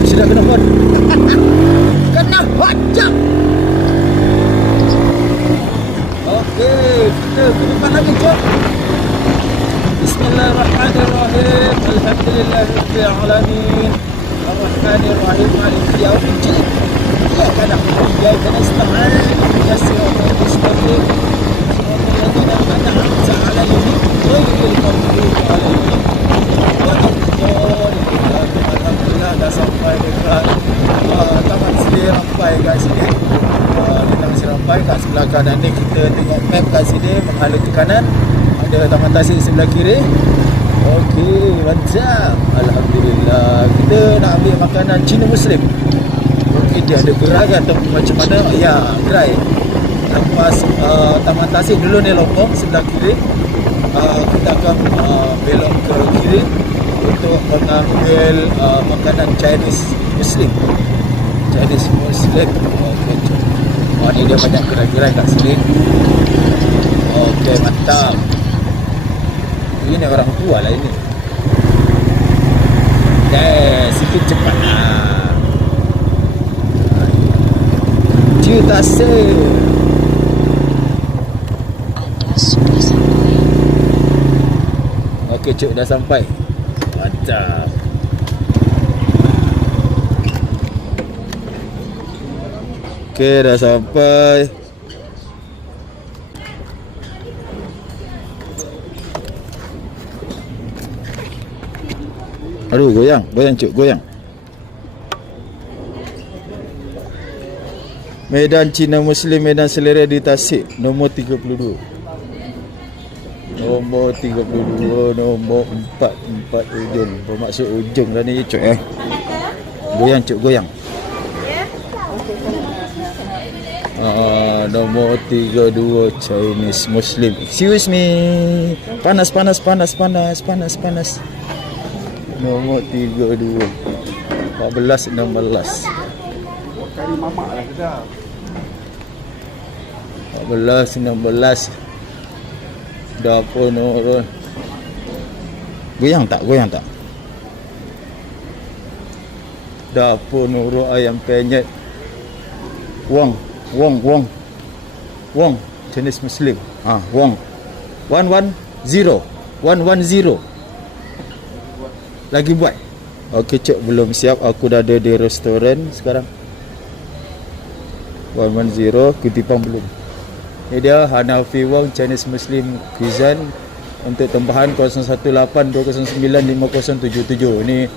Cik sudah kena hot. Kena hot jam. Okey, kita ke depan lagi jom. Bismillahirrahmanirrahim. Alhamdulillahirabbil alamin. Arrahmanirrahim. Maliki yaumiddin. Iyyaka na'budu wa iyyaka nasta'in. Ihdinas siratal mustaqim. Siratal ladzina an'amta 'alaihim ghairil maghdubi 'alaihim waladdallin. Alhamdulillah dah sampai dekat Taman Seri Rampai kat sini. Di Taman Seri Rampai kat sebelah kanan ni kita tengok map kat sini, menghala ke kanan ada Taman Tasik sebelah kiri. Okey, mantap. Alhamdulillah. Kita nak ambil makanan Cina Muslim. Okey, dia ada gerai atau macam mana? Ya, gerai. Lepas Taman Tasik dulu ni lopong sebelah kiri. Kita akan belok ke kiri untuk mengambil makanan Chinese Muslim. Chinese Muslim. Okey. Ni dia banyak gerai-gerai kat sini. Okey, mantap. Ini orang tua lah ini. Sikit cepat lah. Ciu Tasik. Okey, cik dah sampai. Mantap. Okey, dah sampai. Aduh, goyang cik, goyang. Medan Cina Muslim Medan Selera di Tasik, nombor 32. Nombor 32, nombor 44 ujung. Bermaksud ujung lah ni cik Goyang cik, goyang. Nombor 32 Chinese Muslim. Excuse me. Panas. Nombor 32 14 16. Kali mamak lah kita. 14 16. Dapur Nurul. Goyang tak? Dapur Nurul ayam penyet. Wong Chinese Muslim. Wong 110 lagi buat. Okey cik, belum siap. Aku dah ada di restoran sekarang. 110 kutipan belum. Ini dia Hanafi Wong Chinese Muslim Cuisine. Untuk tambahan 018 209 5077. Ini